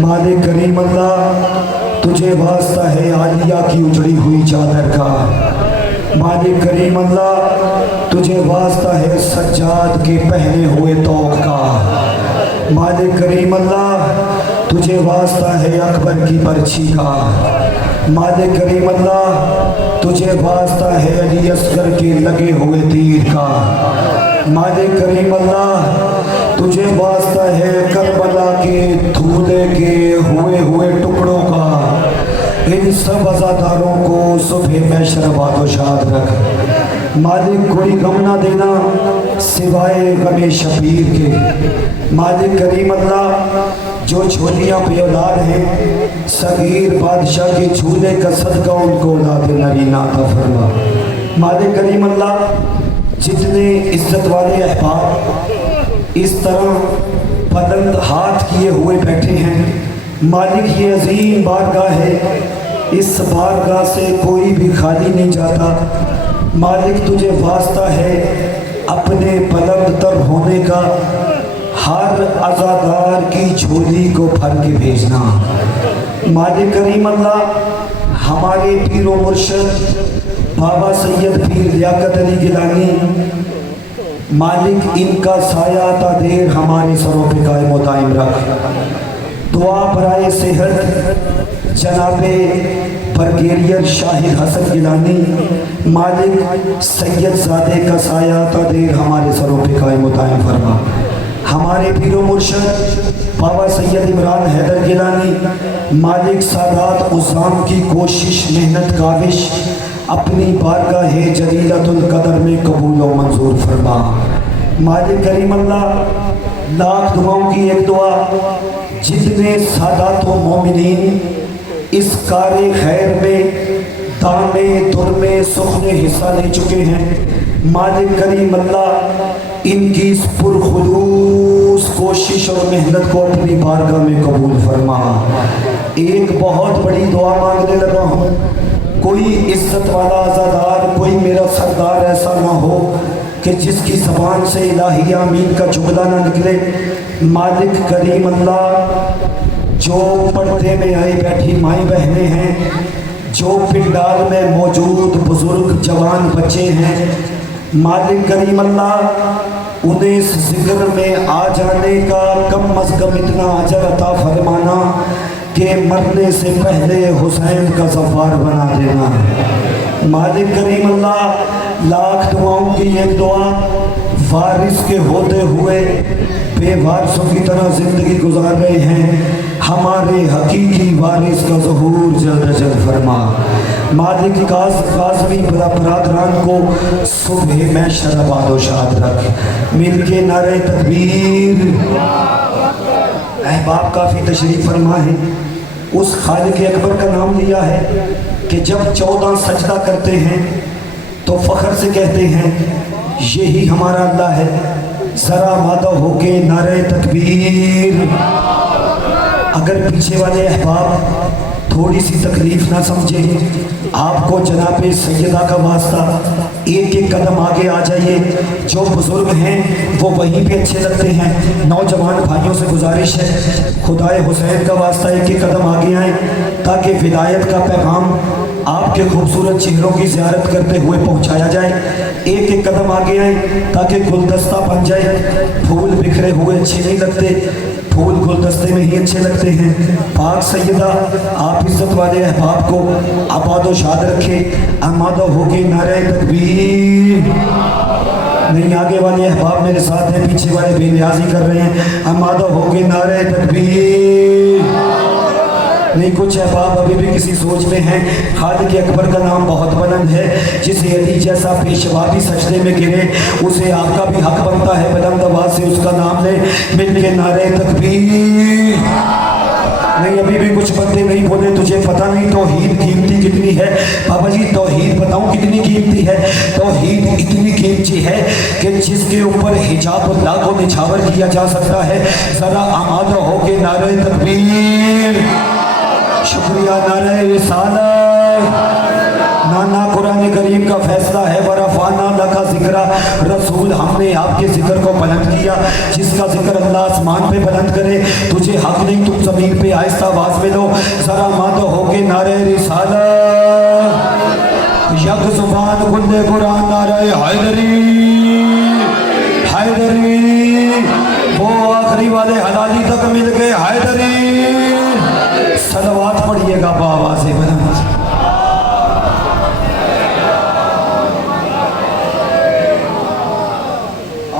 मालिक करीम अल्लाह तुझे वास्ता है आलिया की उजड़ी हुई चादर का। मालिक करीम अल्लाह तुझे वास्ता है सज्जाद के पहने हुए तौक का। मालिक करीम अल्लाह तुझे वास्ता है अकबर की पर्ची का। मालिक करीम अल्लाह तुझे वास्ता है अली असगर के लगे हुए तीर का। मालिक करीम अल्लाह तुझे वास्ता है करबला के धूले के हुए टुकड़ों का। इन सब अज़ादारों को सुबह में शरबातो शाद रख। मालिक कोई गम ना देना सिवाय गमे शबीर के। मालिक करीम अल्लाह जो छोटियाँ पे औलाद हैं सगीर बादशाह के झूले का सदका उनको औलाद नरीना अता फरमा। मालिक करीम अल्लाह जितने इज्जत वाले अहबाब इस तरह बुलंद हाथ किए हुए बैठे हैं, मालिक ये अजीम बारगाह है, इस बारगाह से कोई भी खाली नहीं जाता। मालिक तुझे वास्ता है अपने बुलंद तर होने का, हर अज़ादार की झोली को भर के भेजना। मालिक करीम अल्लाह हमारे पीरो मुर्शद बाबा सैयद पीर लियाकत अली गिलानी, मालिक इनका साया तादेर हमारे सरों पे कायम दायम रख। दुआ बराए सेहत जनाबे ब्रिगेडियर शाहिद हसन गिलानी, मालिक सैयद ज़ादे का साया तादेर हमारे सरों पे कायम दायम फरमा। हमारे पीरो मुर्शद बाबा सैयद इमरान हैदर गिलानी, मालिक सादात उज़ाम की कोशिश मेहनत काविश अपनी बारगाह जलीलतुल कदर में कबूल व मंजूर फरमा। मालिक करीम अल्लाह लाख दुआओं की एक दुआ, जितने सादात व मोमिनीन इस कारे खैर में दामे दुर में सुखने हिस्सा ले चुके हैं, मालिक करीम अल्लाह इनकी इस पुरखुलूस कोशिश और मेहनत को अपनी बारगाह में कबूल फरमा। एक बहुत बड़ी दुआ मांगने लगा हूँ, कोई इज्जत वाला आज़ादार, कोई मेरा सरदार ऐसा ना हो कि जिसकी ज़बान से इलाही आमीन का जुमला ना निकले। मालिक करीम अल्लाह जो पर्दे में आई बैठी माई बहनें हैं, जो पिंडाल में मौजूद बुजुर्ग जवान बच्चे हैं, मालिक करीम अल्लाह उन्हें इस जिक्र में आ जाने का कम अज़ कम इतना अजर अता फरमाना कि मरने से पहले हुसैन का ज़फ़ार बना देना। मालिक करीम अल्लाह लाख दुआओं की एक दुआ, वारिस के होते हुए बेवारसों की तरह ज़िंदगी गुजार रहे हैं, हमारे हकीकी वारिस का ज़हूर जल्द जल्द फरमा। मालिक काज़मी बरादरान को सुबह में शरबातो शाद रख। मिल के नारे तकबीर। अहबाब काफ़ी तशरीफ़ फरमा है, उस खालिक अकबर का नाम लिया है कि जब 14 सजदा करते हैं तो फ़ख्र से कहते हैं यही हमारा अल्लाह है। ज़रा मादा होके नारे तकबीर। अगर पीछे वाले अहबाब थोड़ी सी तकलीफ ना समझे, आपको जनाब सैयदा का वास्ता एक एक कदम आगे आ जाइए। जो बुजुर्ग हैं वो वहीं पे अच्छे लगते हैं। नौजवान भाइयों से गुजारिश है खुदाए हुसैन का वास्ता एक एक कदम आगे आए, ताकि विलायत का पैगाम आपके खूबसूरत चेहरों की ज़ियारत करते हुए पहुंचाया जाए। एक एक कदम आगे आए ताकि गुलदस्ता बन जाए। फूल बिखरे हुए अच्छे नहीं लगते, फूल गुलदस्ते में ही अच्छे लगते हैं। पाक सैयदा आप इज्जत वाले अहबाब को आबादो शाद रखे। आमादा होके नारे तकबीर। नहीं, आगे वाले अहबाब मेरे साथ हैं, पीछे वाले बेनियाजी कर रहे हैं। आमादा होके नारे तकबीर। नहीं, कुछ अहबाब अभी भी किसी सोच में हैं। खालिक अकबर का नाम बहुत बुलंद है, जिसे अली जैसा पेशवा भी सजदे में गिरे उसे आपका भी हक बनता है बुलंद आवाज से उसका नाम ले। मिल के नारे तकबीर। नहीं, अभी भी कुछ बंदे नहीं बोले, तुझे पता नहीं तौहीद कीमती कितनी है। बाबा जी तौहीद बताऊं कितनी कीमती है। तौहीद इतनी कीमती है कि जिसके ऊपर हिजाबुल्लाह को निछावर किया जा सकता है। ज़रा आमादा हो के नारे तकबीर। शुक्रिया। नारे रिसालत। नाना कुरान करीम का फैसला है, वरफ़ाना लक का जिक्र रसूल, हमने आपके जिक्र को बुलंद किया। जिसका जिक्र अल्लाह आसमान पे बुलंद करे, तुझे हक नहीं तुम जमीन पे आहिस्ता आवाज में लो जरा मत होके नारे रिसाला यक जुबान कुल्ले कुरान नारे हैदरी हैदरी, वो आखिरी वाले हलाली तक मिल गए हैदरी। सलवात पढ़िएगा बाबा से बना।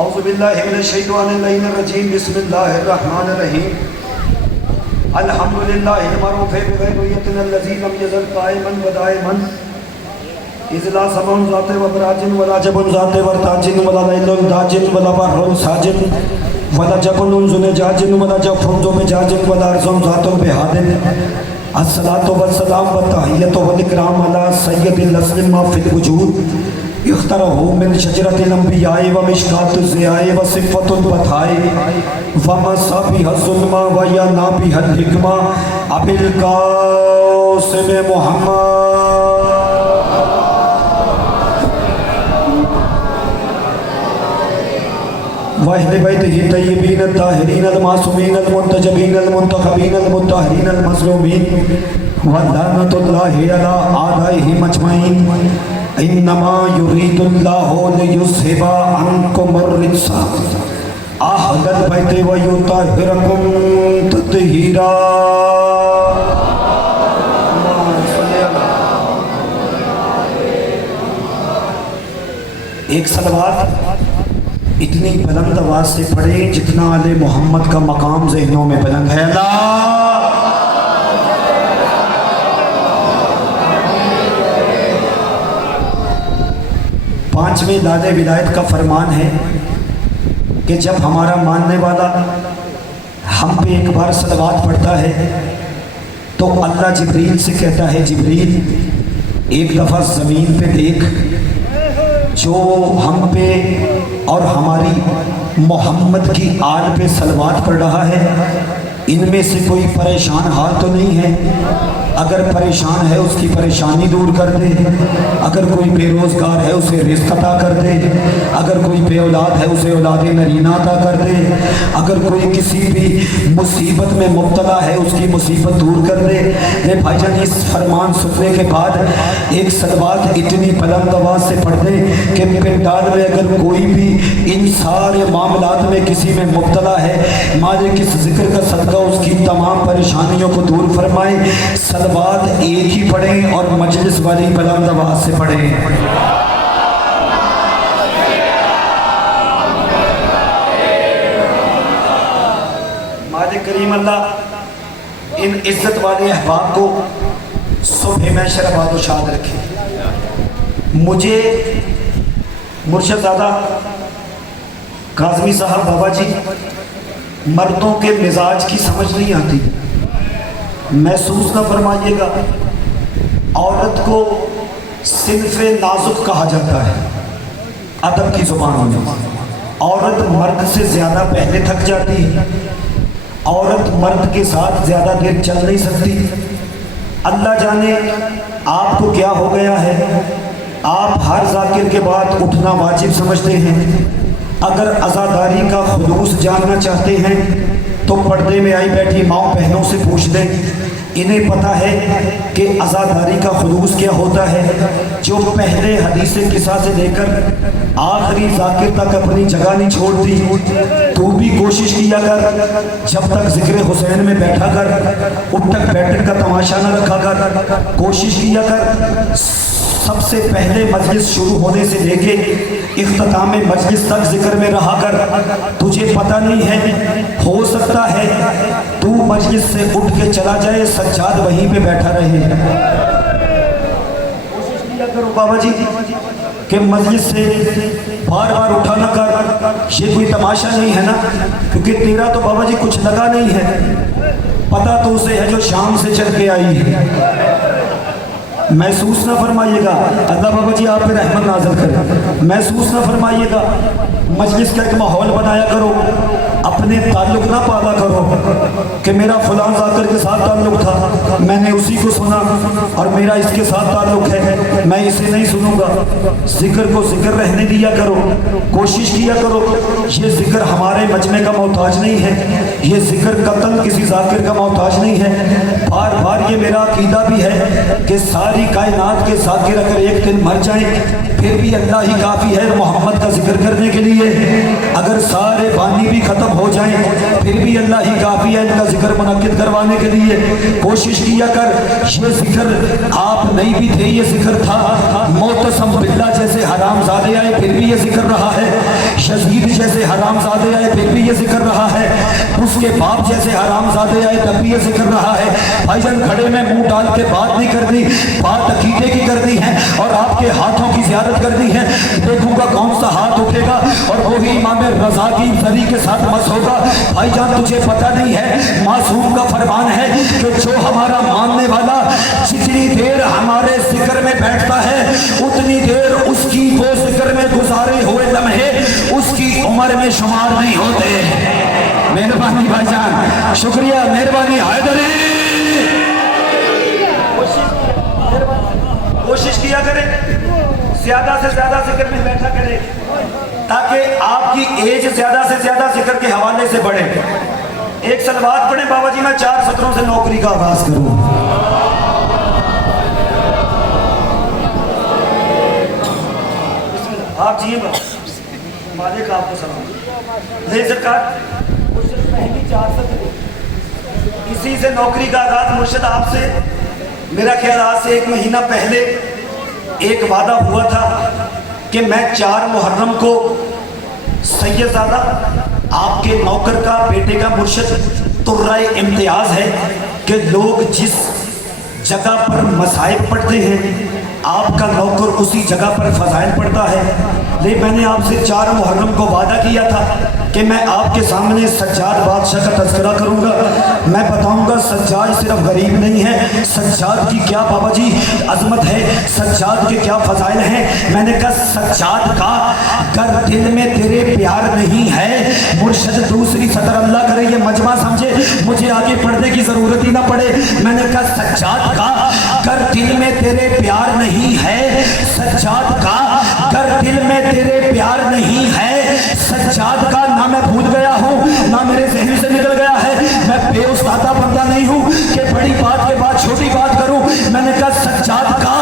औज़ुबिल्लाहिमिनश्शैतानिर्रजीम, बिस्मिल्लाहिर्रहमानिर्रहीम। अल्हम्दुलिल्लाहि मरूफ़े बिग़ैरियतिनल्लज़ी लम यज़ल क़ाइमन व दाइमन इज़ला समन ज़ाते व बराजिन वला जबन ज़ाते व ताजिन वला लैलुन दाजिन वला बहरुन साजिन वला जबनुन ज़ुनजाजिन वला जफ़ुन ज़ुबजाजिन वला अर्ज़ुन ज़ातुल बिहादिन। अस्सलातु वस्सलाम व तहियतु व इकराम अला सय्यदिल अस्लिम मा फ़िल वजूद इख्तरहु मिन शजरतिल अंबियाए व मिशकातुज़ ज़ियाए व सिफ़तुल बथाए व मसाबिह ज़ुल्मा व या नाबिहल हिकमा अबिल क़ासिम मुहम्मद। वाहिद बैतिही तय्यबीन ताहिरीन अल-मासूमीन अल-मुंतजबीन अल-मुंतखबीन अल-मुत्तहरीन अल-मज़लूमीन व लानतुल्लाहि अला आदाइहिम अजमईन। इन्नमा युरीदुल्लाहु लियुज़हिबा अन्कुमुर रिज्सा अहलल बैति व युतहिरकुम तत्हीरा। एक सलवात इतनी बुलंद आवाज से पढ़े जितना आले मोहम्मद का मकाम ज़हनों में बुलंद है। अल्लाह पांचवें दादे विलायत का फरमान है कि जब हमारा मानने वाला हम पे एक बार सलवात पढ़ता है तो अल्लाह जिब्रील से कहता है, जिब्रील एक दफ़ा ज़मीन पे देख, जो हम पे और हमारी मोहम्मद की आल पे सलवात पढ़ रहा है, इनमें से कोई परेशान हाल तो नहीं है? अगर परेशान है उसकी परेशानी दूर कर दे, अगर कोई बेरोज़गार है उसे रिज़्क़ अता कर दे, अगर कोई बे औलाद है उसे औलाद नरीना अता कर दे, अगर कोई किसी भी मुसीबत में मुब्तला है उसकी मुसीबत दूर कर दे। ये भाईजान इस फरमान सुनने के बाद एक सलवात इतनी बुलंद आवाज़ से पढ़ दे कि पिंडाल में अगर कोई भी इन सारे मामलात में किसी में मुब्तला है, मालिक इस जिक्र का सदका उसकी तमाम परेशानियों को दूर फरमाए। सलवात एक ही पढ़ें और मजलिस वाली बुलंद आवाज से पढ़ें। मालिक करीम अल्लाह इन इज्जत वाले अहबाब को सुबह में शरबाद शाद रखे। मुझे मुर्शदादा काज़मी साहब बाबा जी मर्दों के मिजाज की समझ नहीं आती, महसूस ना फरमाइएगा। औरत को सिन्फ़े नाजुक कहा जाता है अदब की ज़ुबान में। औरत मर्द से ज़्यादा पहले थक जाती है, औरत मर्द के साथ ज़्यादा देर चल नहीं सकती। अल्लाह जाने आपको क्या हो गया है, आप हर ज़ाकिर के बाद उठना वाजिब समझते हैं। अगर अज़ादारी का खुलूस जानना चाहते हैं तो पर्दे में आई बैठी माओ बहनों से पूछ लें, इन्हें पता है कि अज़ादारी का खुलूस क्या होता है। जो पहले हदीस किस्सा से लेकर आखिरी ज़ाकिर तक अपनी जगह नहीं छोड़ती, तू भी कोशिश किया कर, जब तक ज़िक्र हुसैन में बैठा कर, उठक बैठक का तमाशा न रखा कर। कोशिश किया कर सबसे पहले मजलिस शुरू होने से लेके इख्तिताम मजलिस तक जिक्र में रहा कर। तुझे पता नहीं है, हो सकता है तू मजलिस से उठ के चला जाए, सज्जाद वहीं पे बैठा रहे। कोशिश किया करो बाबा जी कि मजलिस से बार बार उठा ना कर। ये कोई तमाशा नहीं है ना, क्योंकि तेरा तो बाबा जी कुछ लगा नहीं है, पता तो उसे है जो शाम से चल के आई है। महसूस ना फरमाइएगा, अल्लाह बाबा जी आप पे रहमत नाज़िल करें। महसूस ना फरमाइएगा, मजलिस का एक माहौल बनाया करो, अपने ताल्लुक ना पाला करो कि मेरा फलां जाकिर के साथ ताल्लुक था, मैंने उसी को सुना और मेरा इसके साथ ताल्लुक है, मैं इसे नहीं सुनूंगा। जिक्र को जिक्र रहने दिया करो, कोशिश किया करो। ये जिक्र हमारे मजमे का मोहताज नहीं है, ये जिक्र कतल किसी जाकिर का मोहताज नहीं है। बार बार ये मेरा अकीदा भी है कि सारी कायनात के जाकिर अगर एक दिन मर जाएं फिर भी अल्लाह ही काफ़ी है मोहम्मद का जिक्र करने के लिए। अगर सारे बानी भी ख़त्म हो जाएं फिर भी अल्लाह ही काफ़ी है इनका जिक्र मुनक्किद करवाने के लिए। कोशिश किया कर, ये जिक्र आप नहीं भी थे, ये जिक्र था। मोतसम बिल्ला जैसे हरामजादे आए फिर भी ये जिक्र रहा है, यजीद जैसे हरामजादे आए फिर भी ये जिक्र रहा है, उसके बाप जैसे हरामजादे आए तब भी ये जिक्र रहा है। भाईजान खड़े में मुंह डाल के बात नहीं करनी, बात अकीदे की करनी है और आपके हाथों की ज़ियारत करनी है। देखूंगा कौन सा हाथ उठेगा और वही इमाम रज़ा की जरी के साथ मस होगा। भाईजान तुझे पता नहीं है, मासूम का फरमान है कि जो हमारा मानने वाला जितनी देर हमारे जिक्र में बैठता है उतनी देर उसकी वो जिक्र में गुजारे हुए लम्हे उसकी उम्र में शुमार नहीं होते। मेहरबानी भाईजान, शुक्रिया, मेहरबानी हैदरी। कोशिश किया करें ज्यादा से ज्यादा जिक्र में बैठा करें ताकि आपकी एज ज्यादा से ज्यादा जिक्र के हवाले से बढ़े। एक सलवात पढ़े बाबा जी, मैं 4 सत्रों से नौकरी का आगाज करूं। आप जी मालिक आपको सलाम ले सरकार। पहली 4 सत्र इसी से नौकरी का आगाज मुर्शिद आपसे मेरा ख्याल आज से 1 महीना पहले एक वादा हुआ था कि मैं 4 मुहर्रम को सैयदजादा आपके नौकर का बेटे का मुर्शिद तुर्राए इम्तियाज है कि लोग जिस जगह पर मसाइब पढ़ते हैं आपका नौकर उसी जगह पर फजाइल पढ़ता है। लेकिन मैंने आपसे 4 मुहर्रम को वादा किया था कि मैं आपके सामने सज्जाद बादशाह का तज़किरा करूंगा। मैं बताऊंगा सज्जाद सिर्फ गरीब नहीं है, सज्जाद की क्या बाबा जी अजमत है, सज्जाद के क्या फजाइल हैं। मैंने कहा सज्जाद का अगर दिल में तेरे प्यार नहीं है, मुर्शिद दूसरी सतर अल्लाह करे ये मजमा समझे, मुझे आगे पढ़ने की ज़रूरत ही ना पड़े। मैंने कहा सज्जाद का अगर दिल में तेरे प्यार नहीं है, सज्जाद का अगर दिल में तेरे प्यार नहीं है, सज्जाद का ना मैं भूल गया हूँ ना मेरे ज़हन से निकल गया है। मैं बेउस्तादा बंदा नहीं हूँ कि बड़ी बात के बाद छोटी बात करूँ। मैंने कहा सज्जाद का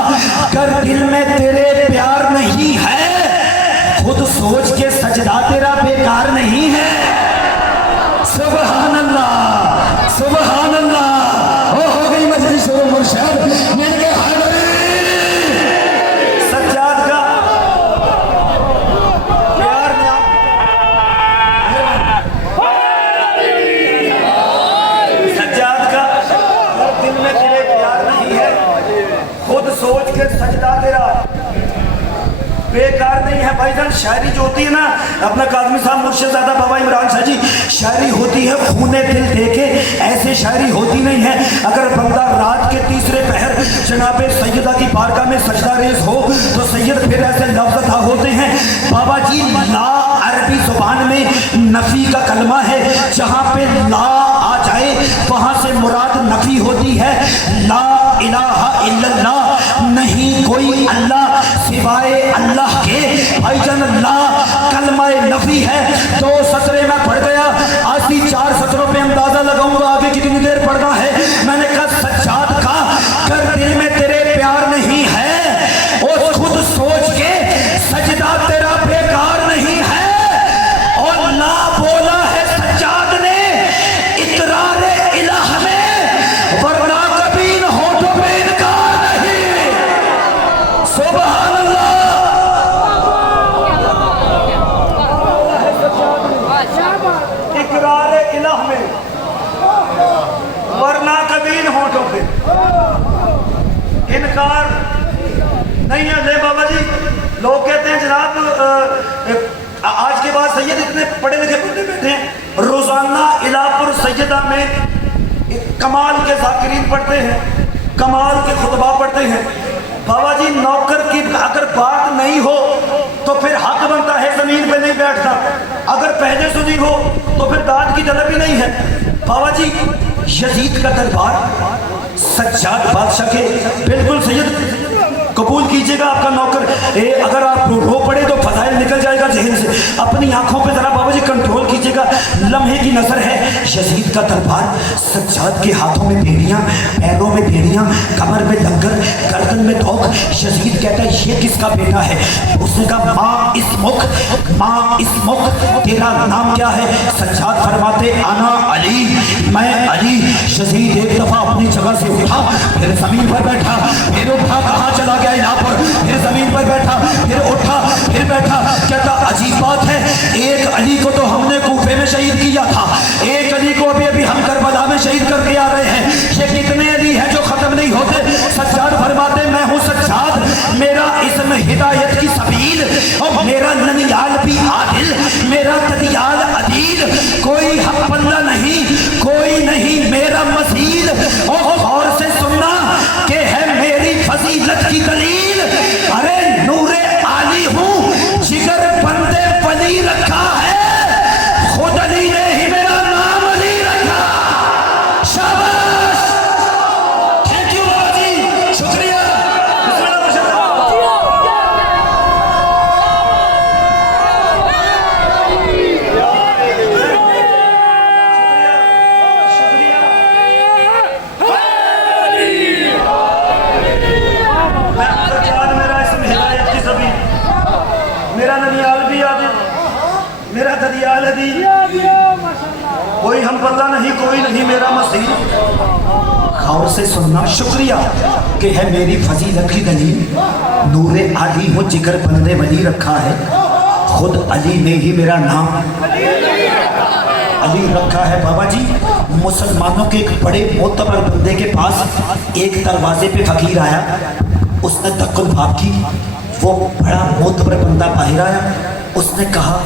अगर दिल में तेरे प्यार नहीं है, खुद सोच के सजदा तेरा बेकार नहीं है। सुभान अल्लाह, सुभान अल्लाह। हो गई मजलिस मुर्शिद मेरे सज्जाद का प्यार में सज्जाद का दिल में तेरे प्यार नहीं है, खुद सोच के सजदा तेरा बेकार नहीं है। भाईजान शायरी जो होती है ना, अपना काज़मी साहब मुर्शिदादा बाबा इमरान शाह जी, शायरी होती है खूने दिल देके, ऐसे शायरी होती नहीं है। अगर बंदा रात के तीसरे पहर जनाबे सैयदा की बारगाह में सजदा रेज हो तो सैयद फिर ऐसे लफ्ज़ अदा होते हैं। बाबा जी ला अरबी जुबान में नफी का कलमा है, जहाँ पे ला आ जाए वहाँ से मुराद नफी होती है। ला इलाहा इल्लल्लाह, नहीं कोई अल्लाह सिवाय अल्लाह के। भाईजान अल्लाह कलमा नफी है। 2 सत्रे में पढ़ गया, आसी 4 सत्रों पे अंदाजा लगाऊंगा आगे कितनी देर पढ़ना है। मैंने कहा सज्जाद का कर दिल में तेरे प्यार नहीं है और खुद सोच के सजदा तेरा बेकार नहीं है। और ला बोला है सज्जाद ने इकरार इलाह में, वरना कभी इन होठों पे इनकार नहीं। सुभान अल्लाह। इकरार इलाह में, वरना कभी इन होठों पे इनकार नहीं है। ले बाबा जी, लोग कहते हैं जनाब आज के बाद सैयद इतने पढ़े लिखे बंदे बैठे हैं, रोजाना इलापुर सैयदा में कमाल के जाकिरीन पढ़ते हैं, कमाल के खुतबा पढ़ते हैं, बाबा जी नौकर की अगर बात नहीं हो तो फिर हक बनता है जमीन पे नहीं बैठता, अगर पहले सुनी हो तो फिर दाद की तलब ही नहीं है। बाबा जी यजीद का दरबार सज्जाद बादशाह के बिल्कुल सैयद कबूल कीजिएगा आपका नौकर। अगर आप रो पड़े तो फजाइल निकल जाएगा जहन से, अपनी आंखों पे जरा बाबा जी कंट्रोल कीजिएगा, लम्हे की नजर है। यजीद का दरबार सज्जाद के हाथों में बेड़ियां, पैरों में बेड़ियां, कमर में लंगर, गर्दन में धोख। यजीद कहता है ये किसका बेटा है? उसने कहा माँ इसमुख, माँ इसमुख, तेरा नाम क्या है? सज्जाद फरमाते आना अली, मैं अली। यजीद एक दफा अपनी जगह से उठा, फिर जमीन पर बैठा, फिर उठा, कहाँ चला गया यहाँ पर, फिर जमीन पर बैठा, फिर उठा, फिर बैठा। कहता अजीब बात है, एक अली को तो हमने कूफे में शहीद किया था, एक अली को अभी अभी हम करबला में शहीद करके आ रहे हैं, ये कितने अली हैं जो खत्म नहीं होते? सज्जाद फरमाते मैं हूँ सज्जाद, मेरा इसम हिदायत की सबील, और मेरा ननियाल भी आदिल, मेरा तदियाल अदील, कोई हक बंदा नहीं, कोई नहीं मेरा मसील। और गौर से सुनना कि है मेरी फजीलत की दलील, अरे नूरे आली हूँ, जिगर बंदे वली रखा है, खुद अली ने ही मेरा नाम अली रखा। शाबाश, थैंक यू बाबा जी, शुक्रिया। मेरा ननियाल भी आदिल, मेरा ददियाल अदील, कोई हम पल्ला नहीं, कोई नहीं मेरा मसीह। गौर से सुनना, शुक्रिया कि है मेरी फजीलत की दलील, नूरे आली हूँ, जिगर बंदे वली रखा है, खुद अली ने ही मेरा नाम अली रखा है। बाबा जी मुसलमानों के एक बड़े मोतबर बंदे के पास एक दरवाजे पे फकीर आया, उसने तक्कुल भाग की, वो बड़ा मोतबर बंदा बाहर आया, उसने कहा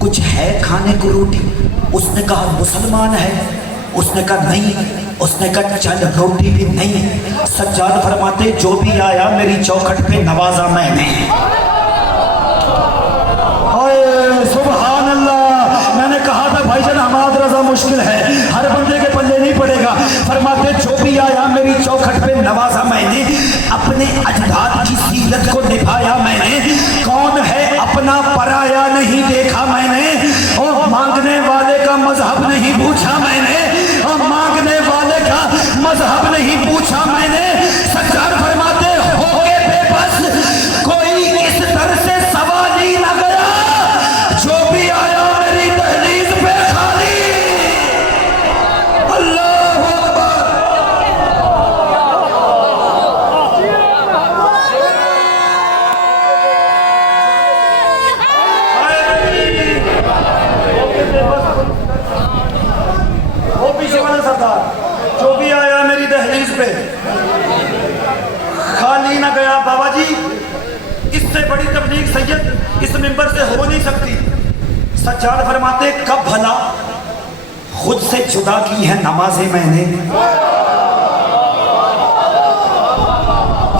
कुछ है खाने को रोटी? उसने कहा मुसलमान है? उसने कहा नहीं। उसने कहा चल रोटी भी नहीं। सज्जाद फरमाते जो भी आया मेरी चौखट पे नवाजा मैंने। सुभान अल्लाह, मैंने कहा था भाईजान हमाद रजा मुश्किल है, हर बंदे के पल्ले नहीं पड़ेगा। फरमाते जो भी आया मेरी चौखट पे नवाजा मैंने, अपने अजदाद की सीरत को निभाया मैंने, कौन है अपना पराया नहीं देखा मैंने, और मांगने वाले का मजहब नहीं पूछा मैंने, और मांगने वाले का मजहब नहीं पूछा मैंने। सज्जाद फरमाते हो के बेबस कोई इस तरह से सवाल ही न गया, जो भी आया मेरी दहलीज पे खाली। अल्लाह अकबर। वो पीछे वाला सरदार, जो भी आया मेरी दहलीज पे खाली ना गया। बाबा जी इससे बड़ी तबलीग सैयद इस मिंबर से हो नहीं सकती। सज्जाद फरमाते कब भला खुद से जुदा की है नमाजें मैंने।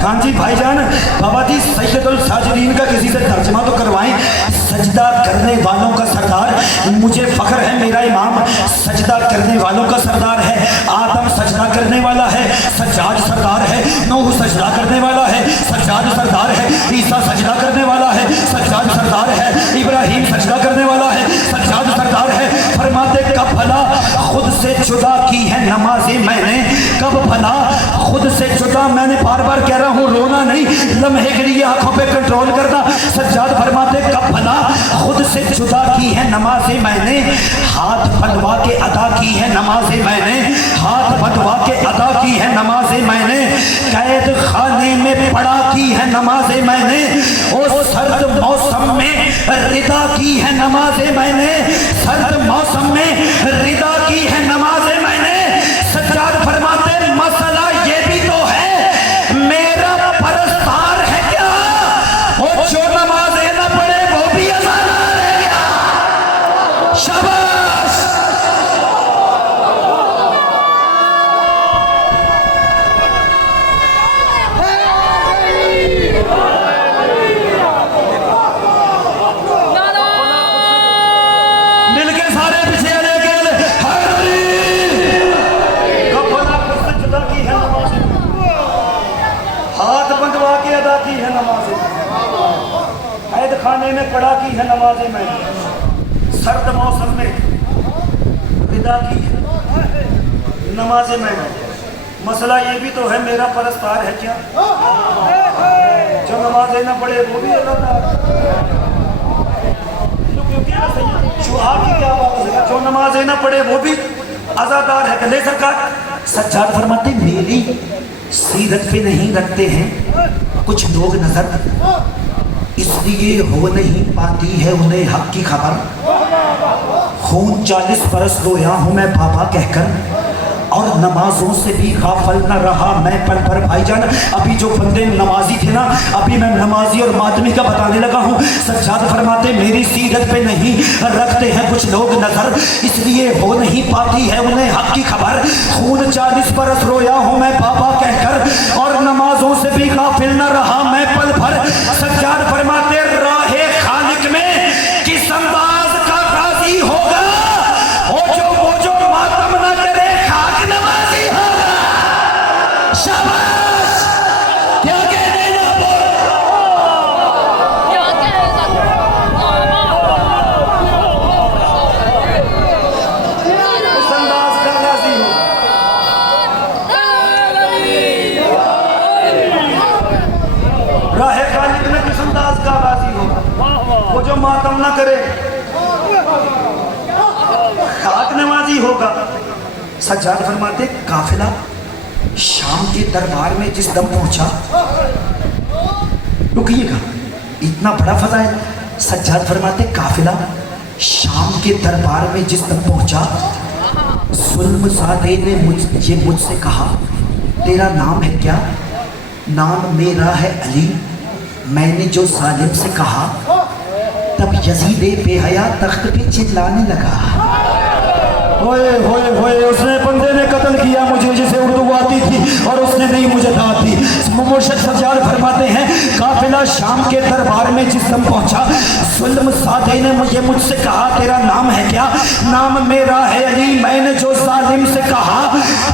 हाँ जी भाईजान, बाबा जी सैयदुल साजिदीन का किसी से तर्जमा तो करवाएं। सजदा करने वालों का सरदार, मुझे फख्र है मेरा इमाम सजदा करने वालों का सरदार है। आदम सजदा करने वाला है, सज्जाद सरदार है। नूह सजदा करने वाला है, सज्जाद सरदार है। ईसा सजदा करने वाला है, सज्जाद सरदार है। इब्राहिम सजदा करने वाला है, सज्जाद सरदार है। फरमाते कब भला खुद से जुदा की है नमाजें मैंने, कब भला खुद से जुदा। मैंने बार बार कह रहा हूँ रोना नहीं, लम्हे के लिए आंखों पे कंट्रोल करना। सज्जाद फरमाते कब भला खुद से जुदा की है नमाजें मैंने, हाथ बंधवा के अदा की है नमाजें मैंने, हाथ बंधवा के अदा की है नमाजें मैंने, कैद खाने में पड़ा की है नमाजें मैंने, और सर्द मौसम में रिदा की है नमाजें मैंने, सर्द मौसम में रिदा की है नमाजें मैंने। सज्जाद फरमाते मसला ये भी तो है मेरा परस्तार है क्या, और जो नमाजें न पढ़े वो भी अज़ाना रह गया। शाबाश। पढ़ा की है नमाजें मैंने, सर्द मौसम में विदा की है नमाजें मैंने। मसला ये भी तो है मेरा परस्तार है क्या, जो नमाजें ना पढ़े वो भी अदादार। शुआ की क्या बात है, जो नमाजें ना पढ़े वो भी अजादार है। कले सरकार सज्जाद फरमाते मेरी सीरत पे नहीं रखते हैं कुछ लोग नजर, इसलिए हो नहीं पाती है उन्हें हक की खबर। खून 40 बरस रोया हूं मैं बाबा कहकर, और नमाजों से भी गाफल न रहा मैं पल भर। भाईजान अभी जो बंदे नमाजी थे ना, अभी मैं नमाजी और मातमी का बताने लगा हूँ। सज्जाद फरमाते मेरी सीरत पे नहीं रखते हैं कुछ लोग नजर, इसलिए हो नहीं पाती है उन्हें हक की खबर। खून 40 बरस रोया हूँ मैं बाबा कहकर, और नमाजों से भी गाफिल न रहा मैं पल भर। सज्जाद फरमाते राहे खालिक में किस अंदाज का गाजी होगा, वो जो मातम न करे खाक नवाजी होगा। शाबाश, क्या कहने ना बोल, क्या कह सकते इस अंदाज का गाजी हो। राहे खालिक में किस अंदाज का गाजी होगा, वो जो मातम ना करे खाक नवाजी होगा। सज्जाद फरमाते काफिला शाम के दरबार में जिस दम पहुंचा, रुकिएगा इतना बड़ा फजाइल। सज्जाद फरमाते काफिला शाम के दरबार में जिस दम पहुंचा, सुल्मज़ादे ने मुझसे कहा तेरा नाम है क्या। नाम मेरा है अली। मैंने जो जालिम से कहा, तब यजीदे बेहया तख्त पे चिल्लाने लगा, होए होए होए उसने बंदे ने कत्ल किया मुझे जिसे उर्दू आती थी, और उसने नहीं मुझे दाद दी। मुर्शिद सज्जाद फरमाते हैं काफिला शाम के दरबार में जिस दम पहुंचा, सुल्मज़ादे ने मुझसे कहा तेरा नाम है क्या। नाम मेरा है अली। मैंने जो जालिम से कहा,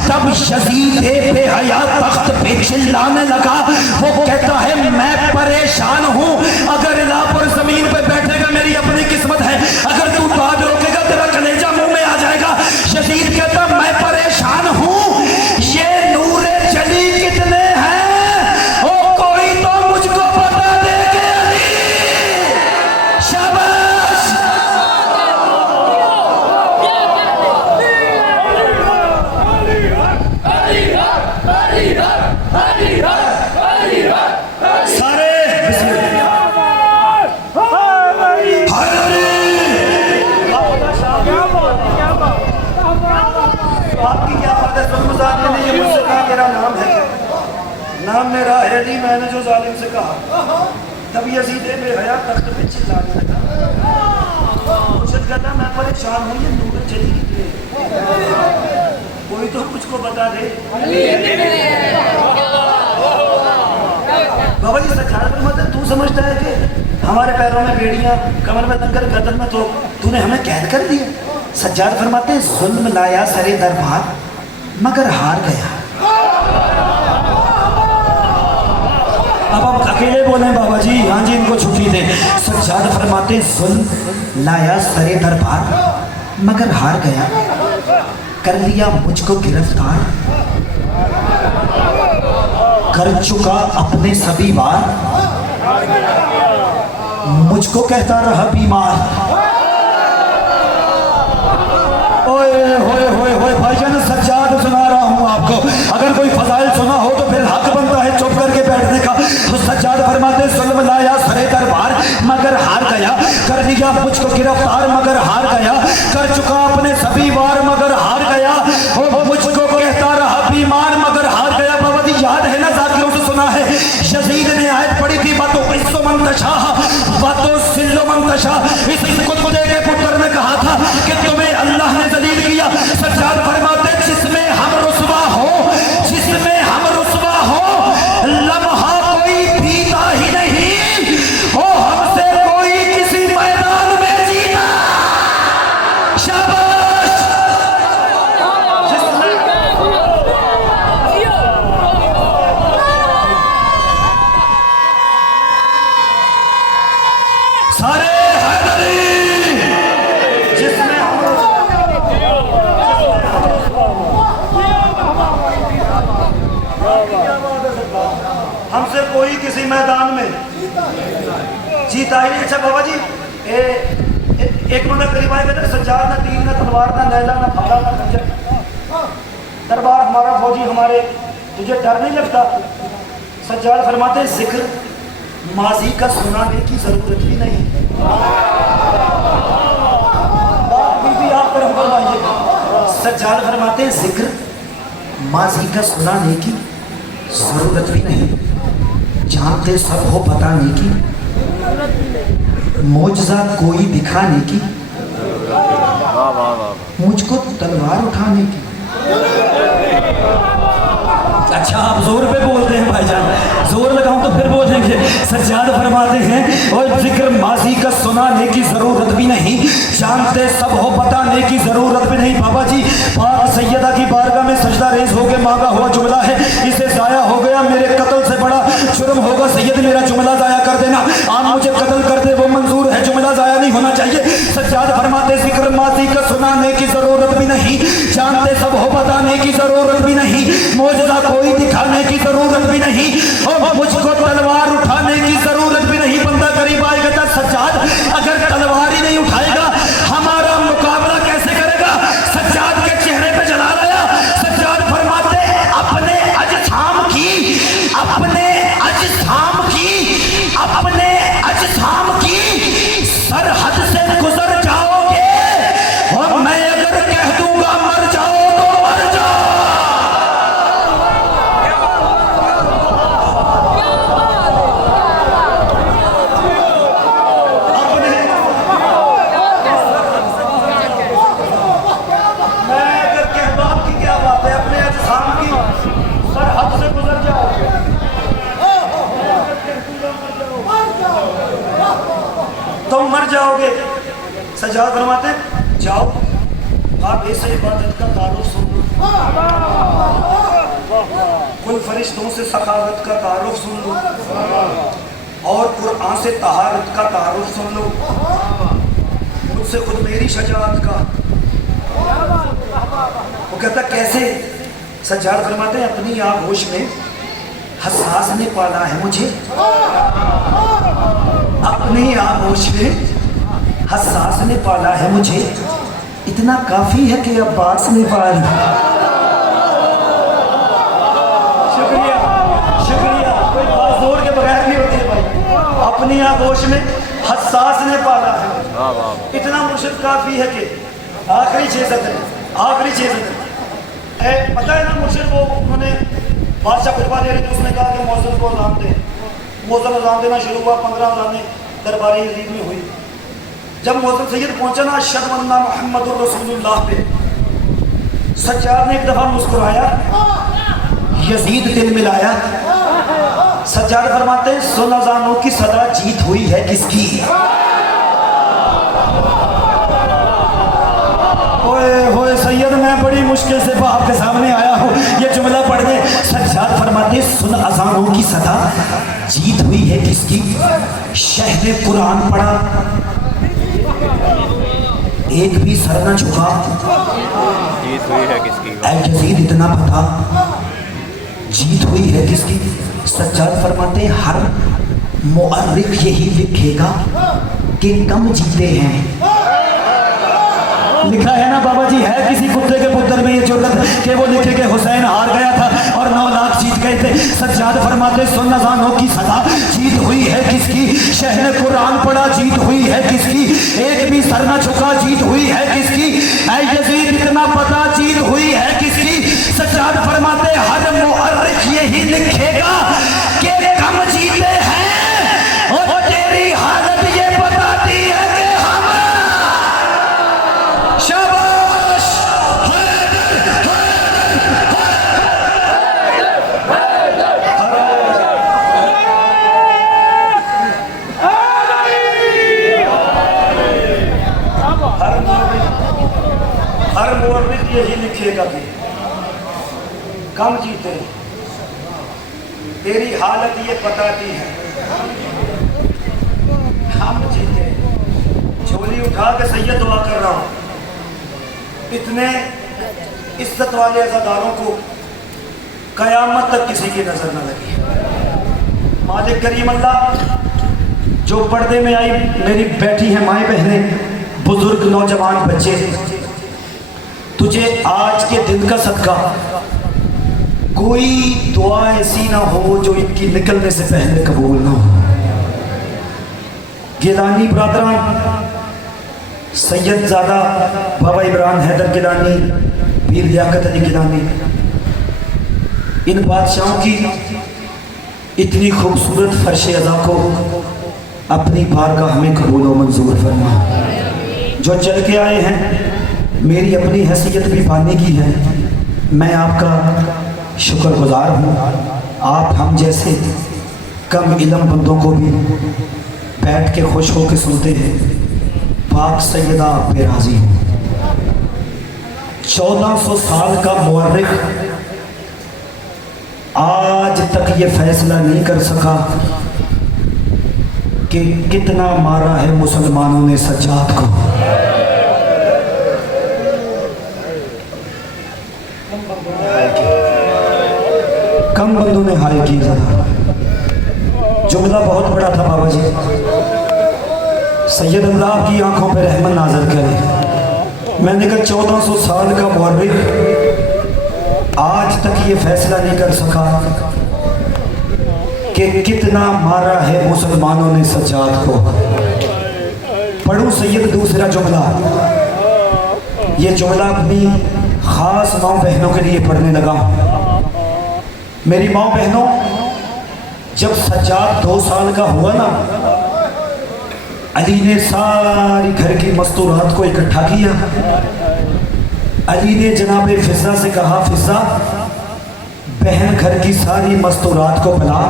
तब यजीदे बेहया तख्त पे चिल्लाने लगा। वो कहता है मैं परेशान हूँ, अगर इलापुर जमीन पे बैठेगा मेरी अपनी किस्मत है, अगर तू बात रोकेगा तेरा कलेजा मुंह में आ जाएगा। यजीद कहता मैं परेशान हूँ, ये नूरे जली कितने हैं, ओ कोई तो मुझको बता दे के अली। शाबाश, सारे आपकी क्या बात है। सुल्मज़ादे ने ये मुझसे कहा तेरा नाम है क्या। नाम मेरा है अली। मैंने जो जालिम से कहा, तब यजीदे बेहया तख्त पे चिल्लाने लगा। मुझे कहता मैं परेशान हूँ, ये नूर चली कितने, कोई तो मुझको बता दे। बाबा जी सज्जाद फरमाते तू समझता है कि हमारे पैरों में बेड़ियां, कमर में दंगल, गर्दन में तो तूने हमें कैद कर दिया। सज्जाद फरमाते जुल्म लाया सरे दरबार मगर हार गया। अब आप अकेले बोले बाबा जी, हाँ जी इनको छुट्टी दे। सज्जाद फरमाते जुल्म लाया सरे दरबार मगर हार गया, कर लिया मुझको गिरफ्तार, कर चुका अपने सभी वार, मुझको कहता रहा बीमार। ओए होए होए होए भाईजान सज्जाद सुना रहा हूँ आपको, अगर कोई फजाइल सुना हो तो फिर हक बनता है चुप करके बैठने का। तो सज्जाद फरमाते जुल्म लाया सरे दरबार मगर हार गया, कर लिया मुझको गिरफ्तार मगर हार गया, कर चुका अपने सभी वार मगर हार गया, वो मुझको कहता रहा बीमार मगर हार गया। बाबा जी याद है ना, जाकिरों से सुना है, यजीद ने आयत पढ़ी थी बातों इस्सो मंतशा बातों सिल्लो मंतशा। इस खुदे के पुत्र ने कहा था कि तुम्हें अल्लाह ने जलील किया। सज्जाद फरमाते जिसमें हम रुसवा हो, जिसमें हम रुसवा हो, लम्हा कोई बीता ही नहीं हो हमसे कोई किसी मैदान में जीता। शाबाश, सारे हमसे कोई किसी मैदान में जीता ही नहीं। अच्छा बाबा जी एक बंदा करीब आए कहते सज्जाद ना तीर ना तलवार ना नैला ना फाड़ा ना खंजर, दरबार हमारा फौजी हमारे, तुझे डर नहीं लगता? सज्जाद फरमाते जिक्र माजी का सुनाने की जरूरत भी नहीं। बात बीबी आप पर हम फरमाइए। सज्जाद फरमाते जिक्र माजी का सुनाने की जरूरत भी नहीं, जानते सब हो बताने की, मौजज़ा कोई दिखाने की, मुझको तलवार उठाने की। अच्छा आप जोर पे बोलते हैं भाईजान, जोर लगाऊं तो फिर बोलेंगे। सज्जाद फरमाते हैं और जिक्र माजी का सुनाने की जरूरत भी नहीं, जानते सब हो बताने की जरूरत भी नहीं। बाबा जी पाक सैयदा की बारगाह में सजदा रेज होकर मांगा हुआ जुमला है, इसे जाया हो गया मेरे कत्ल से बड़ा जुर्म होगा सैयद मेरा जुमला जाया कर देना। आप मुझे कत्ल कर दे वो मंजूर है, जुमला जाया नहीं होना चाहिए। सज्जाद फरमाते जिक्र माजी का सुनाने की जरूरत भी नहीं, जानते सब हो बताने की जरूरत भी नहीं, मौजज़ा कोई दिखाने की जरूरत भी नहीं, और मुझको तलवार उठाने की जरूरत भी नहीं। बंदा करीब आएगा तो सज्जाद अगर तलवार ही नहीं उठाएगा हमारा मुकाबला कैसे करेगा? सज्जाद के चेहरे पे जलाल आया। सज्जाद फरमाते अपने अजसाम की, अपने अजसाम की, अपने अजसाम की सरहद से गुजर जाओगे, और मैं अगर कह दूंगा मर जाओ तो मर जाओ। तुम मर जाओगे। सज्जाद फरमाते जाओ आप ऐसे इबादत का तारुफ सुन लो, कुल फरिश्तों से सखावत का तारुफ सुन लो, और कुरान से तहारत का तारुफ सुन लो, मुझसे खुद मेरी शजाअत का। वो कहता कैसे? सज्जाद फरमाते अपनी आगोश में हसास ने पाला है मुझे, अपनी आगोश में हसास ने पाला है मुझे, इतना काफी है कि अब्बास ने पाली। शुक्रिया शुक्रिया, कोई बात जोर के बगैर नहीं होती है भाई। अपनी आगोश में हसास ने पाला है, इतना मुर्शिद काफी है कि आखिरी 6 सत्र, आखिरी 6 सत्र। पता है ना मुर्शिद वो उन्होंने बादशाह खुतबा दे रहे थे, उसने कहा कि मौसम को अज़ान दे। मौसम अज़ान देना शुरू हुआ, 15 अज़ानें दरबार यजीद में हुई। जब मौसम सैयद पहुंचा ना अशहदु अन्ना मुहम्मदुर रसूलुल्लाह पे, सज्जाद ने एक दफा मुस्कुराया, यजीद दिल मिलाया। सज्जाद फरमाते हैं सुन अज़ानों की सदा जीत हुई है किसकी? होए सैयद मैं बड़ी मुश्किल से बाप के सामने आया हूँ, ये जुमला पढ़ दे। सज्जाद फरमाते सुन अज़ानों की सदा जीत हुई है किसकी? शह ने कुरान पढ़ा, एक भी सर न झुका, जीत हुई है किसकी? ऐ यजीद इतना पता, जीत हुई है किसकी? सज्जाद फरमाते हर मुअर्रिख यही लिखेगा कि कम जीते हैं। लिखा है ना बाबा जी, है किसी कुत्ते के पुत्र में ये जुर्रत कि वो लिखे कि हुसैन हार गया था और 9 लाख जीत गए थे। सज्जाद फरमाते सुन अज़ानों की सदा जीत हुई है किसकी? शह ने कुरान पढ़ा, जीत हुई है किसकी? एक भी सर न झुका, जीत हुई है किसकी? ऐ यजीद इतना पता, जीत हुई है किसकी? सज्जाद फरमाते हर मुअर्रिख यही लिखेगा कि कम जीते हैं, और तेरी हालत ये बताती है कि शाबाश हर मुअर्रिख यही लिखेगा कि कम जीते, तेरी हालत ये बताती है हम जीते। झोली उठा के सैयद दुआ कर रहा हूँ, इतने इज्जत वाले अज़ादारों को कयामत तक किसी की नजर न लगी। मालिक करीम अल्लाह, जो पर्दे में आई मेरी बैठी हैं माएँ बहनें, बुजुर्ग नौजवान बच्चे, तुझे आज के दिन का सदका कोई दुआ ऐसी ना हो जो इनकी निकलने से पहले कबूल ना हो। गिलानी बरादरान, सैयदजादा बाबा इमरान हैदर गिलानी, पीर लियाकत अली गिलानी, इन बादशाहों की इतनी खूबसूरत फर्श अदा को अपनी बारगाह में कबूल व मंजूर फरमा। जो चल के आए हैं, मेरी अपनी हैसियत भी पाने की है, मैं आपका शुक्रगुजार हूँ। आप हम जैसे कम इल्म बंदों को भी बैठ के खुश होकर सुनते हैं। पाक सैयदा आप पे राजी हूँ। 1400 साल का मुअर्रिख आज तक ये फैसला नहीं कर सका कि कितना मारा है मुसलमानों ने सज्जाद को। कम बंदों ने हाय किया था। जुमला बहुत बड़ा था बाबा जी। सैयद अल्लाह की आंखों पे रहमत नाज़िल करे। मैंने कहा 1400 साल का मुअर्रिख आज तक ये फैसला नहीं कर सका कि कितना मारा है मुसलमानों ने सज्जाद को। पढ़ूं सैयद दूसरा जुमला। ये जुमला अपनी ख़ास माँ बहनों के लिए पढ़ने लगा। मेरी माँ बहनों, जब सज्जाद 2 साल का हुआ ना, अली ने सारी घर की मस्तूरात को इकट्ठा किया। अली ने जनाब फिजा से कहा, फिजा बहन घर की सारी मस्तूरात को बुला।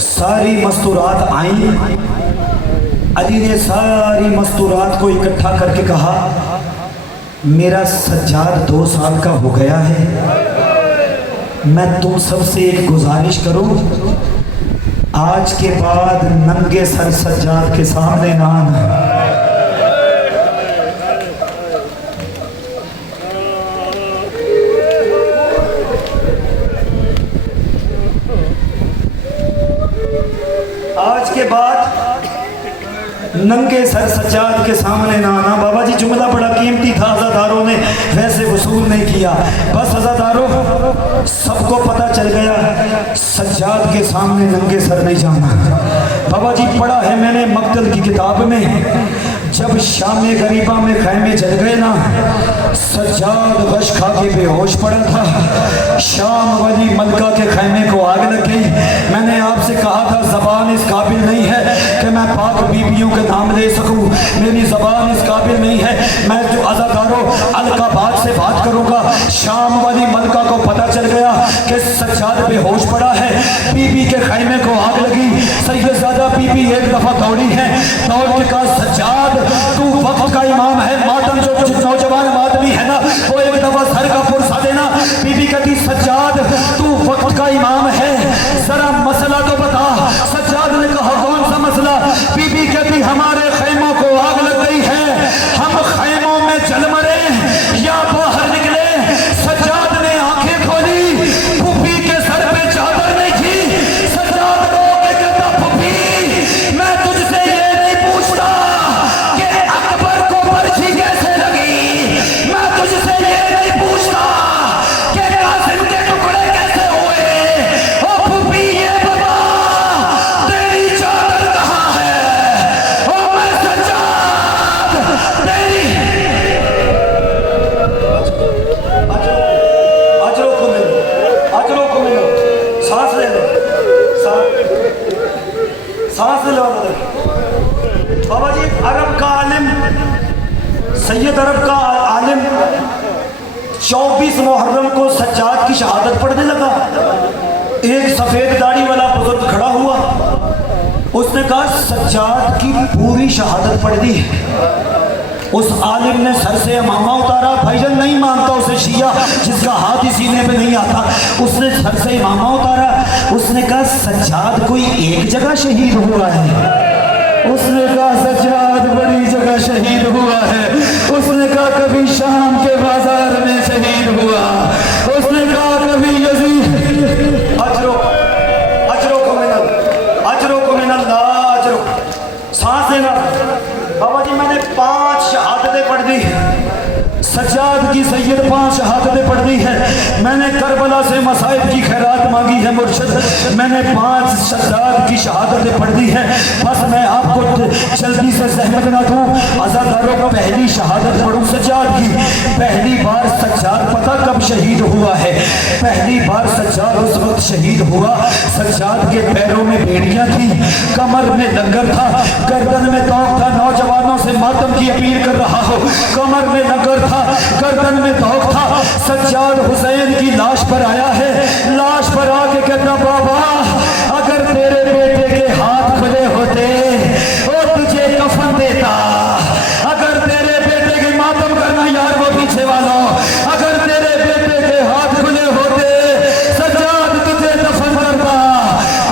सारी मस्तूरात आई। अली ने सारी मस्तूरात को इकट्ठा करके कहा, मेरा सज्जाद 2 साल का हो गया है। मैं तुम सबसे एक गुजारिश करूं, आज के बाद नंगे सर सज्जाद के सामने ना आना। आज के बाद नंगे सर सज्जाद के सामने ना आना। बाबा जी जुमला बड़ा कीमती था, अज़ादारों ने वैसे वसूल नहीं किया। बस अज़ादारों, सबको पता चल गया सज्जाद के सामने नंगे सर नहीं जाना। बाबा जी पढ़ा है मैंने मक्तल की किताब में, जब शाम गरीबा में खैमे जल गए ना, सज्जाद गश खा के बेहोश पड़ा था। शाम वाली मलका के खैमे को आग लग गई। मैंने आपसे कहा था ज़बान इस काबिल नहीं है कि मैं पाक बीबियों के नाम ले सकूं। मेरी ज़बान इस काबिल नहीं है। मैं जो अज़ादारों अलकाबाद से बात करूंगा। शाम वाली मलका को पता चल गया कि सज्जाद बेहोश पड़ा है। बीबी के खैमे को आग लगी। सैयदजादा बीबी एक दफ़ा दौड़ी है। दौड़ के कहा, सज्जाद तू वक्त का इमाम है। मातम जो नौजवान आदमी है ना, वो एक दफ़ा सर का पुरसा देना। बीबी कहती, सज्जाद तू वक्त का इमाम है, जरा मसला तो बता। सज्जाद ने कहा, कौन सा मसला? बीबी कहती, हमारे खैमों को आग लग गई है। हम खैमों में जल मरे या बाहर निकले। सज्जाद ने आंखें खोली, फूफी के सर पे चादर नहीं थी। सज्जाद रो के कहता, फूफी मैं तुझसे ये नहीं पूछता कि अकबर को पर्ची कैसे लगी। मैं तुझसे ये नहीं पूछता कि कासिम के टुकड़े कैसे हुए। ओ फूफी ये बता, तेरी चादर कहाँ है? ओ मैं सज्जाद तेरी अजरों को मिलो, सांस ले लो, सांस ले लो। बाबा जी अरब का आलिम, सैयद अरब का आलिम 24 मुहर्रम को सज्जाद की शहादत पढ़ने लगा। एक सफेद दाढ़ी वाला बुजुर्ग खड़ा हुआ। उसने कहा, सज्जाद की पूरी शहादत पढ़ दी। उस आलिम ने सर से इमामा उतारा। भाईजान नहीं मानता उसे शिया जिसका हाथ ही सीने पे नहीं आता। उसने सर से इमामा उतारा। उसने कहा, सज्जाद कोई एक जगह शहीद हुआ है? उसने कहा, सज्जाद बड़ी जगह शहीद हुआ है। उसने कहा, कभी शाम के बाजार में शहीद हुआ। उसने कहा, कभी यजीद अजरों को मैंने करबला से मसाइब की खैरात मांगी है मुर्शिद, मैंने 5 सज्जाद की शहादतें पढ़ दी है। बस मैं आपको जल्दी से जहमत ना दूं, अज़ादारों को पहली शहादत पढ़ूं सज्जाद की। पहली बार सज्जाद पता कब शहीद हुआ है? पहली बार सज्जाद उस वक्त शहीद हुआ, सज्जाद के पैरों में बेड़ियां थी, कमर में लंगर था, गर्दन में तौक था। नौजवानों से मातम की अपील कर रहा हो, कमर में लंगर था, गर्दन में तौक था। सज्जाद हुसैन की लाश पर आया है, लाश पर आके कहता बाबा अगर तेरे बेटे के हाथ खुले होते और तुझे कफन देता, अगर तेरे बेटे के मातम करना यार वो पीछे वालों, अगर तेरे बेटे के हाथ खुले होते सज्जाद तुझे दफन करता।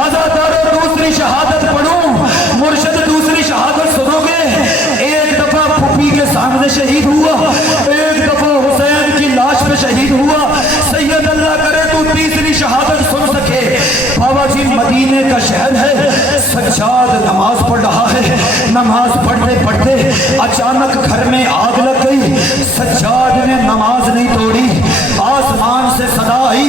अज़ादारों दूसरी शहादत पढ़ूं मुर्शिद, दूसरी शहादत सुनोगे। एक दफा पुप्पी के सामने शहीद हुआ, एक दफा हुसैन की लाश पे शहीद हुआ। सैयद अल्लाह करे तू तीसरी शहादत सुन सके। बाबा जी मदीने का शहर है, सज्जाद नमाज पढ़ रहा है, नमाज पढ़ते पढ़ते अचानक घर में आग लग गई। सज्जाद ने नमाज नहीं तोड़ी, आसमान से सदा आई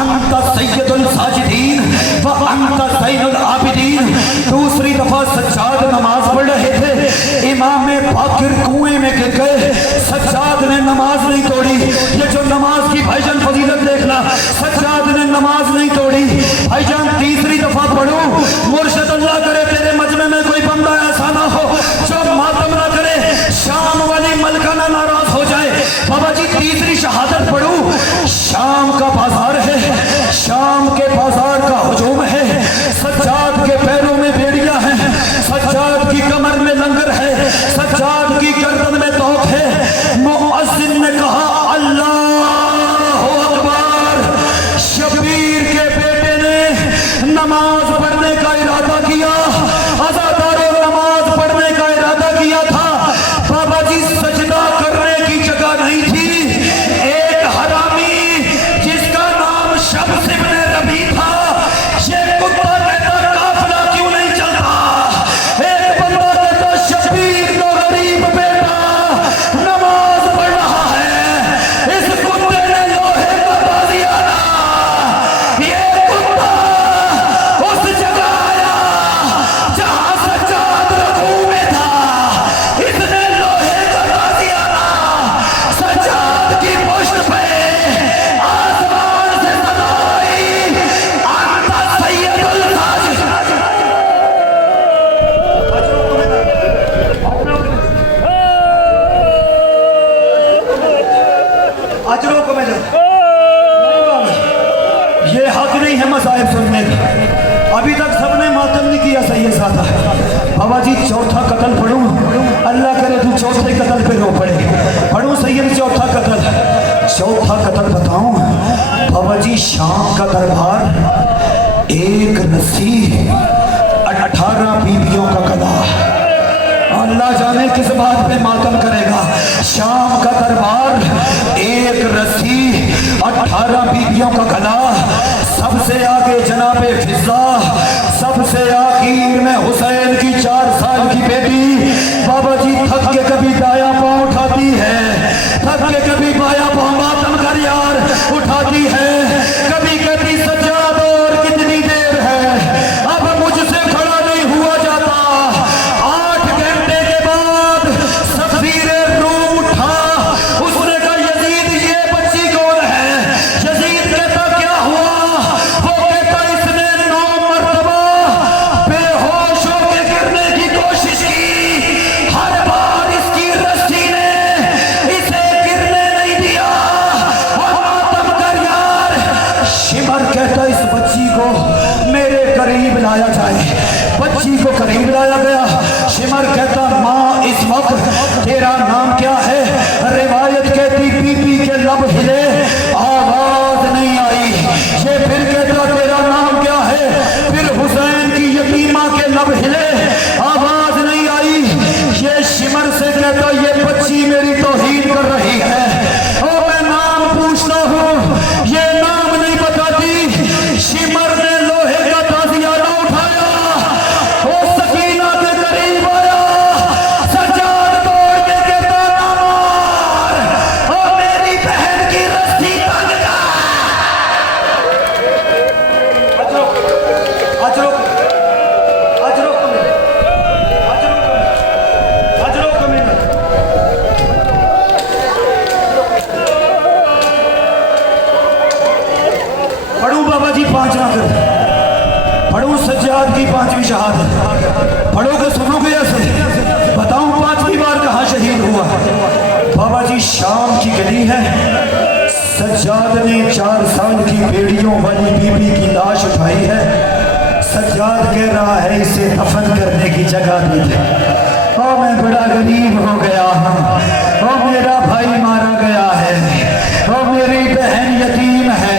अंत सैयदुल साजिदीन व अंत ज़ैनुल आबिदीन। दूसरी दफा सज्जाद नमाज पढ़ रहे थे, इमाम बाकिर कुएं में गिर गए, सज्जाद ने नमाज नहीं तोड़ी। ये जो नमाज की भाईजान फजीलत देखना, सज्जाद ने नमाज नहीं तोड़ी। भाईजान तीसरी दफा पढ़ो मुर्शिद, अल्लाह करे तेरे मजमे में कोई बंदा ऐसा ना हो जो मातम ना करे, शाम वाली मलका ना नाराज हो जाए। बाबा जी तीसरी शहादत पढ़ो। शाम का बाजार है, शाम के बाजार का हुजूम है, सज्जाद के पैरों में बेड़ियां हैं, सज्जाद की कमर में लंगर है, सज्जाद की गर्दन में तौक है। मुअज्जिन ने कहा अल्लाहु अकबर। शबीर के बेटे ने नमाज पढ़ने का इरादा किया, अज़ादारों नमाज पढ़ने का इरादा किया था। बाबा जी सजदा करने की जगह नहीं थी। एक हरामी जिसका नाम शम्स इब्न रबी था, ये कुत्ता कहता काफिला क्यों नहीं चलता। एक बंदा कहता शबीर तो गरीब बेटा नमाज पढ़ रहा है, इस कुत्ते ने लोहे का बाजियाना। ये कुत्ता उस जगह आया जहां सज्जाद रकू में था, इसने लोहे का बाजियाना सज्जाद की पुश्त पे आसमान से सदाई अंत सैयदुल साजिद। अजरों को मैं ये हक नहीं है मसाइब सुनने का। अभी तक सबने मातम नहीं किया, सही है साथा। बाबा जी चौथा कत्ल पढ़ूं, अल्लाह करे तू चौथे कत्ल पे रो पड़े। पढ़ूं सैयद चौथा कत्ल, चौथा कत्ल बताऊं। बाबा जी शाम का दरबार, एक रस्सी 18 बीवियों का गला, अल्लाह जाने किस बात पे मातम करेगा। शाम का दरबार, एक रस्सी 18 बीवियों का गला, सबसे आगे जनाबे फिजा, सबसे आखिर में हुसैन की 4 साल की बेटी। बाबा जी थक के कभी दाया पांव उठाती है, थक के कभी बाया पांव मातम कर यार उठाती है, कभी कहती सज्जाद और कितनी देर है, अब मुझसे खड़ा नहीं हुआ जाता। 8 घंटे के बाद सफीर रूम उठा, उसने कहा यजीद ये बच्ची कौन है। यजीद कहता क्या हुआ। वो कहता इसने 9 मरतबा बेहोश होकर गिरने की कोशिश की, हर बार इसकी रस्सी ने इसे गिरने नहीं दिया। और मातम कर यार। शिमर कहता इस बच्ची को मेरे करीब लाया जाए। बच्ची को करीब लाया गया। शिमर कहता माँ इस वक्त तेरा नाम क्या है। रिवायत कहती बीबी के लब हिले, आवाज नहीं आई। ये फिर कहता तेरा नाम क्या है। फिर हुसैन की यतीमा के लब हिले, आवाज नहीं आई। ये शिमर से कहता ये बच्ची मेरी तौहीन कर रही है और मैं नाम पूछता हूँ, ये नाम नहीं बताती। शिमर ने लोहे का ताजियाना उठाया, वो सकीना के करीब आया, सज्जाद तोड़ के कहता ना मार, और मेरी बहन की पांचवा कर, पढ़ो सज्जाद की पांचवी शहादत, पढ़ोगे सुनोगे ऐसे। बताऊं पांचवी बार कहाँ शहीद हुआ? बाबा जी शाम की गली है, सज्जाद ने 4 साल की बेड़ियों वाली बीबी की लाश उठाई है। सज्जाद कह रहा है इसे दफन करने की जगह दी है। ओ मैं बड़ा गरीब हो गया हूँ, ओ मेरा भाई मारा गया है, ओ मेरी बहन यतीम है,